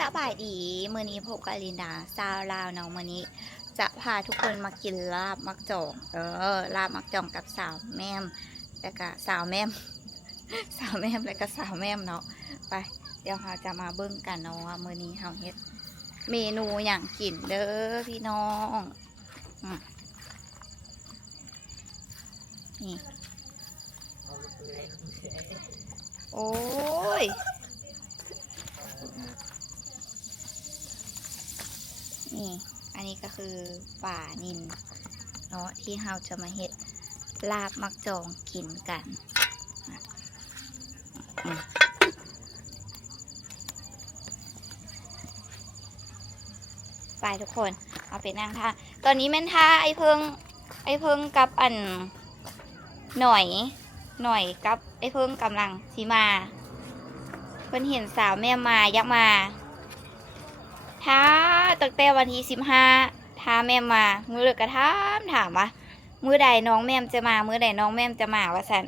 สบายดีมื้อนี้พบกับลินดาซาวลาวเนาะมื้อนี้จะพาทุกคนมากินลาบมักจ่องลาบมักจ่องกับสาวแม่มแล้วก็สาวแม่ม สาวแม่มแล้วก็สาวแม่มเนาะไปเดี๋ยวเราจะมาเบิ่งกันเนาะว่ามื้อนี้เราเฮ็ดเมนูอย่างกินเด้อพี่น้องนี่โอ้ยนี่อันนี้ก็คือป่านินเนาะที่เราจะมาเฮ็ดลาบมักจองกินกันไปทุกคนเอาไปนั่งท่าตอนนี้แม่นท่าไอ้เพิงกับอันหน่อยกับไอ้เพิงกำลังสีมาเพิ่นเห็นสาวแม่มายักมาท้าตั้งแต่วันที่15ท้าแม่มามือเลิกกระถามว่ามือใดน้องแม่มจะมามือใดน้องแม่มจะมาว่าสัน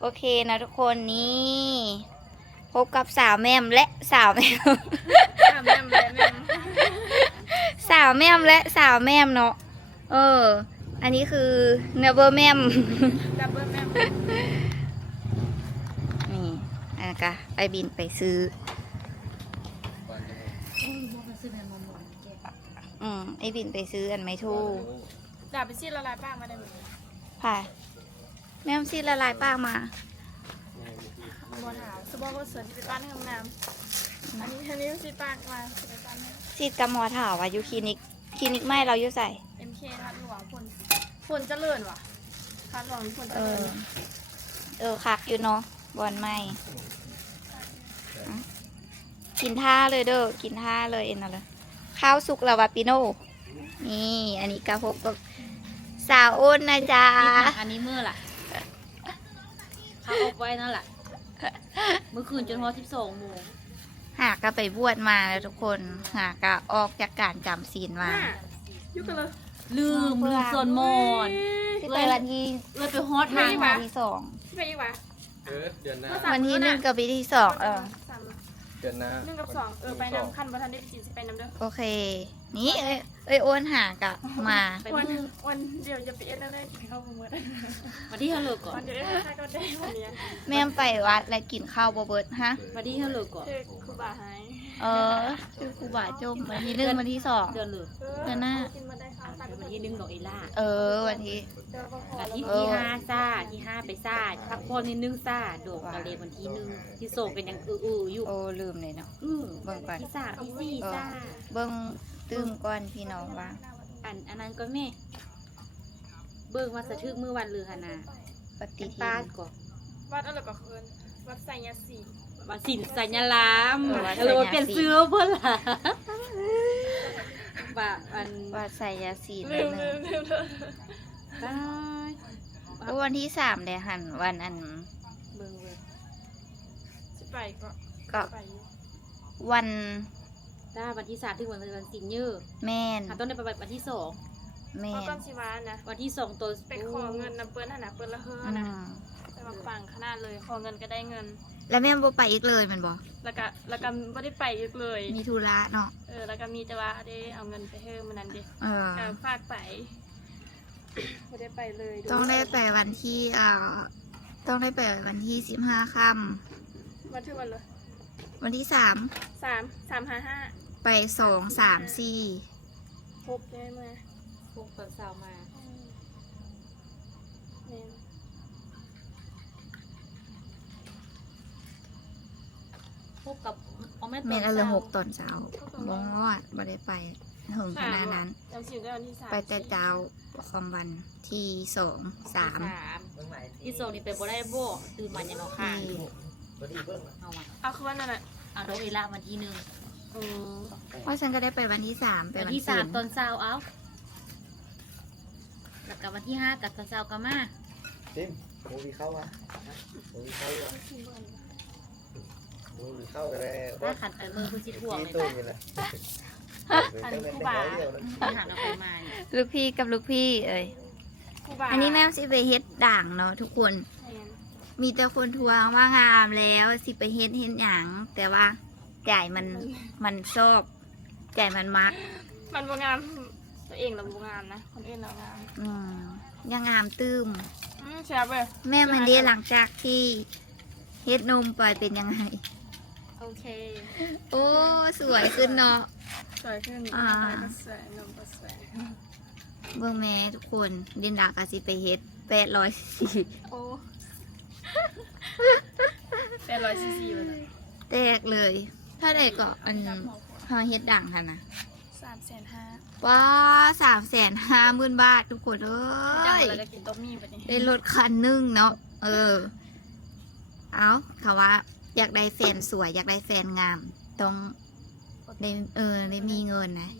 โอเคนะทุกคนนี่พบกับสาวแม่มและสาวแม่ม สาวแม่มและสาวแม่มเนาะอันนี้คือเนเบอร์แม่มนี่อันนั้นก็ไปบินไปซื้อไอบินไปซื้ออันไม่ถูกดาบไปซีละลายป้ามาได้ไหมค่ะแม่ซีละลายป้ามาบัวขาวสบอก็เสือที่ไปป้านห้องน้ำอันนี้ซีป้ามาไปป้านซีดกับหมอถาวว่าอยู่คลินิกไม่เราอยู่ใส่ MK ทัดหลวงผลเจริญว่ะทัดหลวงผลเจริญคักอยู่เนาะบอลไม่กินท่าเลยเด้อกินท่าเลยเอ็นอะไรข้าวสุกลาวาปิโน่นี่อันนี้กระพกกับสาวอ้นนะจ๊ะอันนี้มือล่ะข้าวอบไว้นั่นแหละเมื่อคืนจนพอ12 โมงหากก็ไปบวชมาแล้วทุกคนหากก็ออกจากการจำศีลมายุกันเลยลืมโซนมอนที่ไปวันที่เลยไปฮอตทางวันที่2ไปอีกวะเดือนหน้าวันที่1กับวันที่2เดือนหน้า1 กับ 2ไปน้ำคันประธานได้ไปกินไปน้ำเด้อโอเคนี่อ้วนหากะมาวันเดี๋ยวจะไปเอ็ดแล้วได้กินข้าวมื้อวันที่ฮัลโหลก่อนวันเดี๋ยวได้ก็ได้วันนี้แม่ไปวัดและกินข้าวบ่เบิดฮะวันที่ฮัลโหลก่อนครูบาหายคือครูบาจมวันที่1วันที่2เดือนหรือเดือนหน้าวันที่1ดอกอีล่าวันที่ที่5ซ่าที่5ไปซ่าพักผ่อนนิดนึงซ่าดอกกะเลวันที่1ที่2เป็นยังอยู่ลืมเลยเนาะเบิ่งก่อนที่3ที่4ซ่าเบิ่งตื่มก่อนพี่น้องว่าอันนั้นก็แม่เบิ่งว่าสะทึกมือวันลือหนาปฏิทินก่อนวัดอะไรก็คืนวัดไซยาสีวัดสินสัญลามเปลี่ยนซื้อเพื่อนล่ะวัดไซยาสีลืมวันที่3เลยหันวันอันเบิ่งเลยไปก็วันวันที่3ถึงวันสินยื้อแม่นต้นในวันที่2แม่นต้นสิวานะวันที่2ตัวไปขอเงินน้ำเปิ้ลน่ะนะเปิ้ลละเฮ้อนะแต่มาฟังขนาดเลยขอเงินก็ได้เงินแล้วแม่บ่ไปอีกเลยมันบ่แล้วก็ไม่ได้ไปอีกเลยมีธุระเนาะแล้วก็มีแต่ว่าได้เอาเงินไปเฮ้มันนั้นดิฝากไปไม่ได้ไปเลยต้องได้ไปวันที่ต้องได้ไปวันที่15 ค่ำวันที่วันเลยวันที่3 ไป2 3 4พบได้ไหมพบตอนเช้ามาพบกับเมนอะไร6 ตอนเช้าบ่บ่ได้ไปถึงขนาดนั้นไปแต่เช้าของวันที่2 3ที่2นี่ไปบ่ได้บ่ตื่นมาอย่างน้อยค่ะเอาคือวันนั้นเอาดอกอีล่าวันที่1เพราะฉันก็ได้ไปวันที่3ไปวันที่3ตอนเช้าเอาแล้วกับวันที่5กับตอนเช้าก็มาจิ้มโมวีเข้าวะโมวีเข้าอะไรถ้าขันไปมือคุณชิถ่วงเลยอันนี้ครูบาหาเราไปมาลูกพี่กับลูกพี่อันนี้แม่สิไปเฮ็ดด่างเนาะทุกคน มีแต่คนทวงว่างามแล้วสิไปเฮ็ดหยังแต่ว่าจ่ายมันชอบจ่ายมันมัก มันบ่งามตัวเองเราบ่งามนะคนอื่นเรางาม อืมยังงามตื้ม แซ่บเว้ย แม่มันดีหลังจากที่เฮ็ดนมปล่อยเป็นยังไง โอเค โอ้สวยขึ้นเนาะ สวยขึ้น อ่า ก็สวยนมก็สวย เบิ่งแม่ทุกคนดินดากอาสิไปเฮ็ด800 โอ้800cc เลยนะ แตกเลย ถ้าได้ก็อันเฮาเฮ็ดดังค่ะนะ 350,000 ว้า350,000 บาททุกคนเอ้ จัง ย เราจะกินต้มมี่บัดนี้ ได้รถคันหนึงเนาะเอาค่ะว่า อยากได้แฟนสวย อยากได้แฟนงาม ต้องได้ได้มีเงินนะ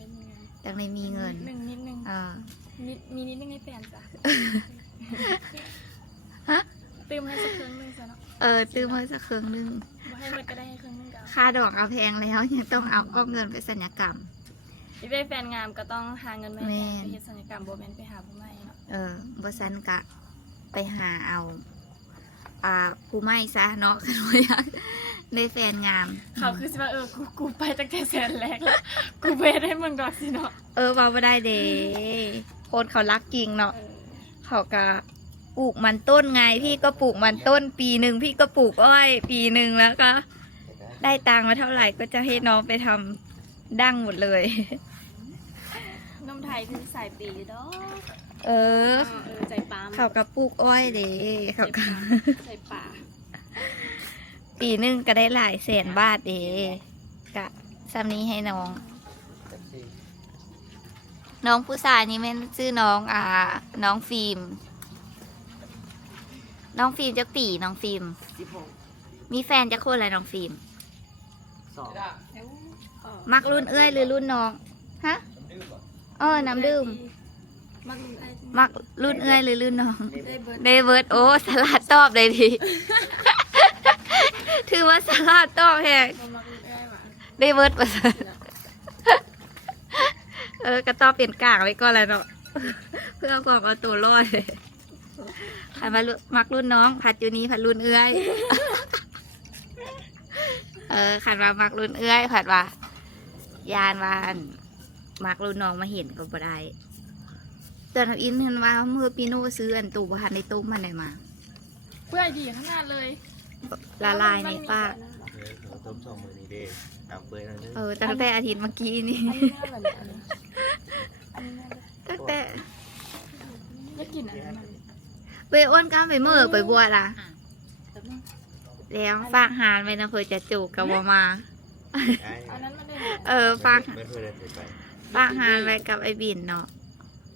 ต้องได้มีเงิน นิดนึง มีนิดนึงให้แฟนจ้ะ ฮะ ตืมให้สักครึ่งนึงจ้ะเนาะ ตื้มไว้สักครึ่งหนึง บ่ให้มันก็ได้ให้ครึ่งนึงก็เอา ค่าดอกเอาแพงแล้วยังต้องเอาเงินไปสัญญกรรม อีเวนแฟนงามก็ต้องหาเงินมา แม่ ให้ไปเฮ็ดศัลยกรรมบ่แม่นไปหาผู้ใหม่เนาะ บซันกะไปหาเอาผู้ไม่ซะเนาะ กันว่าอยากได้แฟนงาม เขาคือสิว่ากูไปตั้งแต่แสนแรกแล้วกูเวทให้มึงดอกสิเนาะ ว่าไม่ได้เด้คนเขารักจริงเนาะ เออ เขาก็ปลูกมันต้นไง พี่ก็ปลูกมันต้นปีหนึ่งพี่ก็ปลูกอ้อยปีหนึ่งแล้วก็ ได้ตังค์มาเท่าไหร่ก็จะให้น้องไปทำดั้งหมดเลย นมไทยคือสายปีดอก ใจปาม เขาก็ปลูกอ้อยเด้เขาก็ ใจป่า ปีหนึ่งก็ได้หลายแสนบาทเด้กะซ้ำนี้ให้น้อง น้องผู้ชายนี่แม่นชื่อน้องน้องฟิล์มน้องฟิล์มจักปีน้องฟิล์ม 16 มีแฟนจักคนอะไรน้องฟิล์ม 2 มักรุ่นเอื้อยหรือรุ่นน้องฮะน้ำดื่ม มักรุ่นไอ้ มักรุ่นเอื้อยหรือรุ่นน้อง ได้เบิร์ด เดเวิร์ดโอ้สลัดตอบเลยดี ถือว่าสลัดตอบแฮง บ่มักรุ่นไอ้หว่ะ เดเวิร์ดประเสริฐก็ตอบเป็นกลางไว้ก่อนแล้วเนาะ เพื่อความเอาตัวรอดขันมามักรุ่นน้องผัดอยู่นี้ผัดรุ่นเอื้อย ขันมามักรุ่นเอื้อยผัดว่ายานวานมักรุ่นน้องมาเห็นก็บ่ได้แต่ทำอินเห็นว่าเมื่อปีโน่ซื้ออันตูบหันในตู้มันได้มา เพื่อดีขนาดเลย ละลายในปาก เราต้ม2 มื้อนี้เด้ตามเปื่อยนั่นเด้อ ตั้งแต่อาทิตย์เมื่อกี้นี่ อันนี้น่าเหมือนอันนี้น่า ตั้งแต่ จะกินอันนั้น ไปอ้วนก้ามไปเมื่อไปบวชล่ะ แต่มึง แล้วฝากหานไว้นะเพื่อจะจูบกับวมา อันนั้นมันได้ ฝาก ไม่เพื่อได้ไป ฝากหานไว้กับไอ้บินเนาะ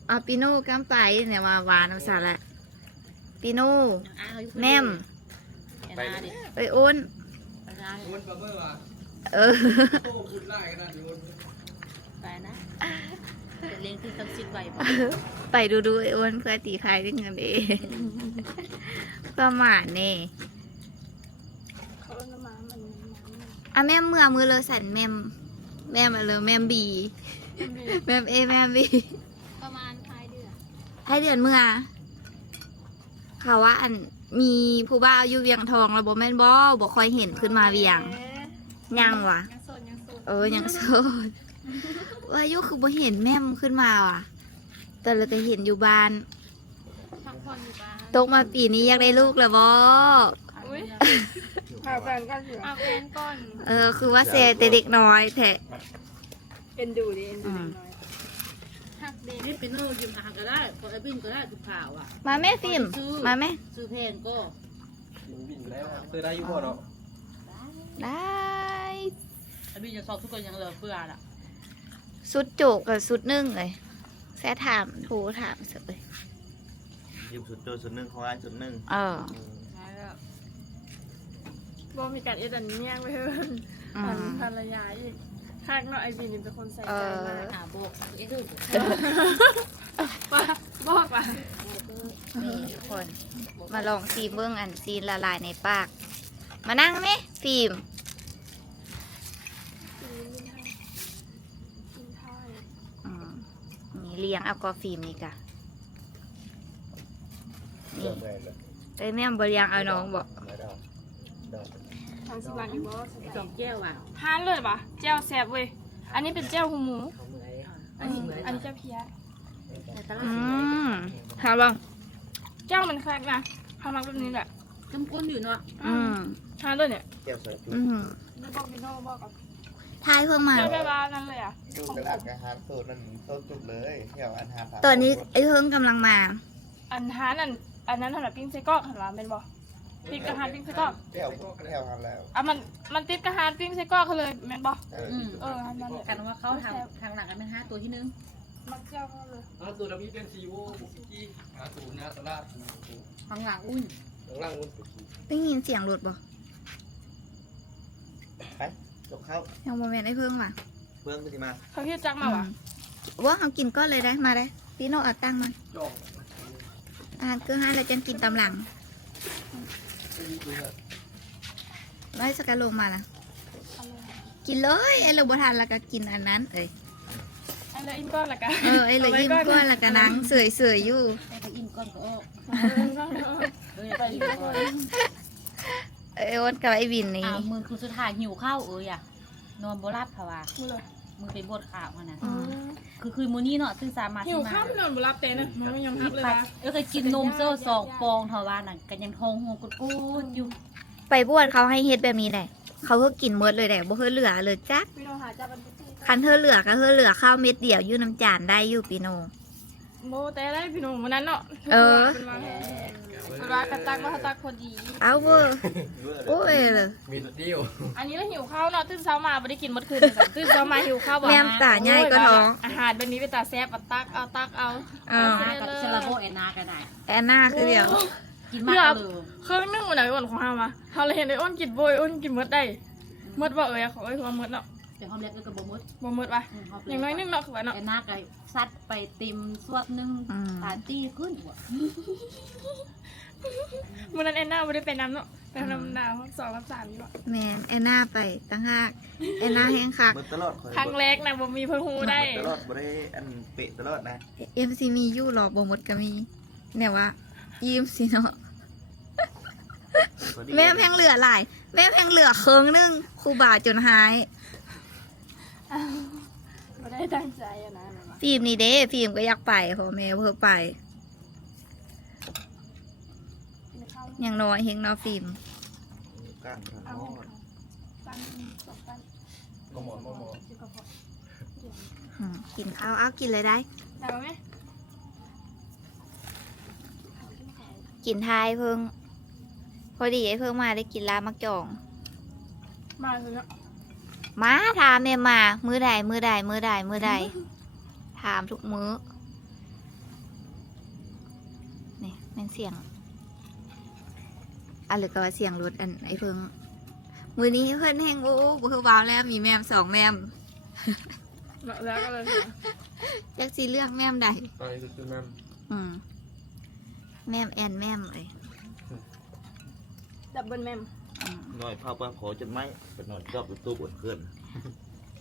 เอาปีโน่ก้ามไปเนี่ยมาหวานเอาสาระปีโน่แนม ไปดิ ไปอ้น ไปนะ วนประเมินว่า เออ โตขึ้นไล่กันนะวน ไปนะเลี้ยงที่ต้องซิดไว้ ไปดูไอ้อ้นเพื่อตีใครได้เงินเองประมาณนี่ เขาเอิ้นว่ามัน แม่มือเลยสันแม่มาเลยแม่บีแม่เอแม่บี ประมาณท้ายเดือน ให้เดือนเมื่อเขาว่าอันมีผู้บ้าอยู่เวียงทองแล้วบ่แม่นบ่ค่อยเห็นขึ้นมาเวียงยังวะ ยังโสดยังโสด ยังโสดว่าอายุคือบ่เห็นแม่มขึ้นมาว่ะ แต่เราก็เห็นอยู่บ้าน พักผ่อนอยู่บ้าน ตกมาปีนี้อยากได้ลูกแล้วบ่ อุ้ยหาแฟนกันอยู่หาแฟนก่อน คือว่าเซแต่เด็กน้อยแท้ เอ็นดูดิเอ็นดูน้อยหักเด็ก นี่เป็นโน่ยืมหางก็ได้ขอไอ้บินก็ได้ทุกข่าวอ่ะ มาแม่ฟิล์มมาแม่ ซื้อเพลงก็ มึงวิ่งแล้วเจอได้อยู่บ่เนาะ ได้ ไอ้บินจะสอบทุกคนยังเหลือเฟืออ่ะ สุดโจกกับสุดนึ่งเลยแซ่ถามโทรถามเสยเลย ยืมสุดโจสุดหนึงเขาให้สุดหนึง บ่มีการเอ็ดอันเนี้ยไปเพิ่นภรรยาอีกข้างนอกไอบีนี่เป็นคนใส่ใจมาก หาโบกไอ้ดู ว่าบอกว่า นี่ทุกคน มาลองซีเบื้องอันซีนละลายในปาก มานั่งไหมฟิล์ม กินข้าว นี่เลี้ยงเอากอฟิล์มนี่กะนี่ เอ้ยแม่มบ่เลี้ยงเอาน้องบ่ มาดอกดอก 30 บาทอีกบ่ สองแก้วอ่ะ ทานเลยปะแจ่วแซ่บเว้ยอันนี้เป็นแจ่วหูหมู เขาเมื่อย อันนี้แจ่วเพี้ย แต่ตลา อื ด มหาบ้าง แจ่วมันแคกนะทำมาแบบนี้แหละ เข้มข้นอยู่เนาะ ทานเลยเนี่ย แก้วใส่จุ๊ อืม นี่บอกพี่โน่บอกกับ ทายเพิ่งมา แจ่วแบบว่านั่นเลยอ่ะ จุ๊บกระดาษอาหารสูตรนั่นต้นจุ๊บเลยแถวอาหาร ตอนนี้ไอ้เพิ่งกำลังมา อันทานอันนั้นถนัดปิ้งไส้กรอกหันหลังเป็นบ่ปิ้งกระหานปิ้งไส้กรอก แถวทำแล้ว อ่ะมันติดกระหานปิ้งไส้กรอกเขาเลยแม่นบ่ อืม อันนั้นเลย กันว่าเขาทางหลังกันเป็น5ตัวที่นึง มักแจ่วเขาเลย ตัวน้ำพริกเป็นซีโร่บุกกี้สูตรนะตลาด ทางหลังอุ่น ข้างล่างมัน ได้ยินเสียงรถบ่ ไปจบเข้า ยังบ่แม่นไอ้เพิ่งว่ะ เบื้องไปสิมา เขาเรียกจักมาวะ ว่าเขากินก้อนเลยได้มาได้พี่โนเอาตั้งมา จอก อาหารเกลือห้าแล้วจันกินตำหลังไว้สกัดลงมาละกินเลยไอ้เราบ่ทันแล้วก็กินอันนั้นเอ้ย อันเลยอินก้อนละกัน ไอ้เลยยิ้มก้อนแล้วก็นังเสยๆอยู่ แต่ไปอิ่มก่อนก็ออก ไปอินก้อน ไอ้อ้นกับไอ้วินนี่ มือคือสุดท้ายหิวข้าวอ่ะนอนบ่รับค่ะว่า มือเลย มือเป็นบทข่าวมันนะ อืม คือมื้อนี้เนาะซึ่งสามารถ หิวข้าวไม่นอนบุรับเต้นะมันไม่ยอมรับเลยนะ เคยกินนมเซ้อ2 ฟองเท่าว่านั่นก็ยังท้องหัวกุดๆอยู่ ไปบวชเขาให้เฮ็ดแบบนี้แหละเขาก็กินหมดเลยแหละบ่เคยเหลือเลยจัก พี่โนหาจับมันไปตี คันเธอเหลือก็เธอเหลือข้าวเม็ดเดียวอยู่น้ำจานได้อยู่ปีโน โมแต่ได้พี่โนวันนั้นเนาะ เป็นว่ากระตักว่าตักพอดี เอาเวอร์โอ้ยเลย มีเดียว อันนี้เราหิวข้าวเนาะตื่นเช้ามาไม่ได้กินเมื่อคืนเลยตื่นเช้ามาหิวข้าวบอก แม่มตาใหญ่ก็ท้อง อาหารแบบนี้เป็นตาแซ่บตักเอา กับเซลาโบแอนนาก็ได้ แอนนาคือเดียว กินมากเลย เครื่องนึ่งวันไหนอ้นของเฮามาเฮาเลยเห็นไอ้อ้นกินโบยอ้นกินมดได้มดว่าขอเอ้ยความมดเนาะ แต่ความเล็กก็บ่มด บ่มดว่ะอย่างน้อยนึงเนาะคือว่าเนาะ แอนนาก็ซัดไปเต็มสวดนึงปาร์ตี้ขึ้นว่ะ มื้อนั้นแอนนาบ่ได้ไปน้ำเนาะไปน้ำหนาว2 3นี่บ่ แมนแอนนาไปตั้งหากแอนนาแห้งคัก เบิดตลอด ครั้งแรกนะบ่มีเพิ่นฮู้ได้ ตลอดบ่ได้อันเปะตลอดนะ เอ็มซีมีอยู่หรอกบ่หมดก็มีเนี่ยว่ายิ้มสิเนาะแม่แพงเหลือหลายแม่แพงเหลือเคิงนึงครูบาจนหาย บ่ได้ตั้งใจอะนะ ฟิล์มนี่เด้ฟิล์มก็อยากไปพ่อแม่เพิ่นไปอย่างน้อยเฮงเนาะฟิล์ม ก้างทอด ก็หมอนหมอน กินข้าวเอากินเลยได้ ได้ไหม กินทายเพิ่งพอดีไอ้เพิ่งมาได้กินลามักจ่อง มาเลยเนาะ มาถามแม่มามื้อใดมื้อใดมื้อใดมื้อใดถามทุกมื้อนี่แม่นเสียงหรือก็ว่าเสียงรถอันไอ้เพิ่งมื้อนี้เพิ่นแฮงโอ้บ่คือว้าวแล้วมีแม่ม2แม่ม แล้วก็เลย จักสิเลือกแม่มใด ตอนนี้คือแม่ แม่มแอนแม่มเอ้ย ดับเบิลแมม หน่อยพาป้าขอจนไหมเป็นหน่อยชอบเป็นตู้บนเคลื่อน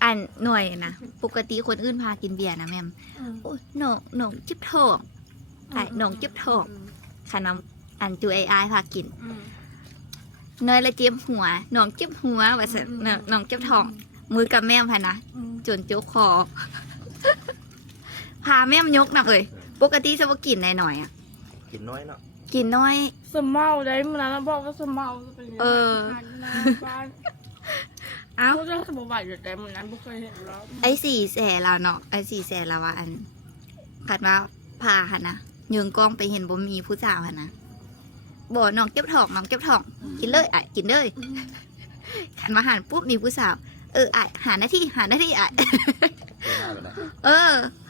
อันหน่วยนะปกติคนอื่นพากินเบียร์นะแม่มโอ้ยหนองจิบทองไอ้หนองจิบทองขนมอันจูไอพากินเนยละเจียมหัวหนองจิบหัวว่าซะหนองจิบทอง มือกับแม่มพะนะจนโจกคอ พาแม่มยกนะเอ้ยปกติจะว่ากินหน่อยๆอ่ะ กินน้อยเนาะ กินน้อย สมเมาได้เมื่อนั้นเราบอกว่าสมเมาจะเป็นยังไงบ้าน เอ้า เขาจะสมบัติอยู่แต่เมื่อนั้นไม่เคยเห็นแล้ว ไอ้400,000เราเนาะไอ้400,000เราว่าอันคัดว่าพาค่ะนะยืงกล้องไปเห็นบ่มีผู้สาวค่ะนะบ่น้องเก็บทองน้องเก็บทอง กินเลยอ่ะกินเลยขันมาหันปุ๊บมีผู้สาวอ่ะหาหน้าที่อ่ะ เดี๋ยวหน้าไปนะ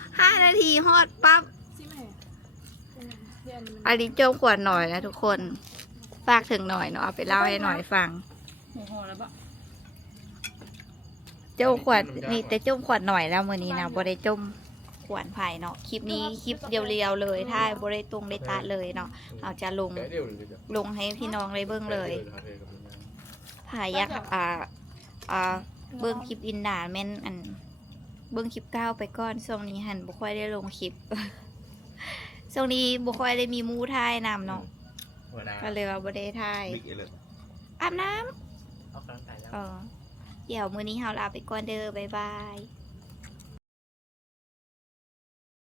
5 นาทีฮอดปั๊บ ใช่ไหมเดือนนี้ อันนี้โจมขวดหน่อยนะทุกคนฝากถึงหน่อยเนาะเอาไปเล่าให้หน่อยฟัง หัวหอแล้วบ่ โจมขวดนี่แต่โจมขวดหน่อยแล้วมื้อนี้นะบ่ได้โจมขวดไผ่เนาะคลิปนี้คลิปเรียวๆเลยถ้าบ่ได้ตรงได้ตัดเลยเนาะเอาจะลง แกเดียวเลยจ้ะ ลงให้พี่น้องได้เบิ่งเลยผายักเบิ่งคลิปอินดาแม่นอันเบิ่งคลิป9ไปก่อนช่วงนี้หันบ่ค่อยได้ลงคลิป ช่วงนี้บ่ค่อยได้มีหมู่ทายนำเนาะ พ หัวหน้า ก็เลยว่าบ่ได้ถ่าย บิ๊กเอเลย อาบน้ เอากำลังกายแล้ว ำเดี๋ยวมื้อนี้เฮาลาไปก่อนเด้อบ๊ายบาย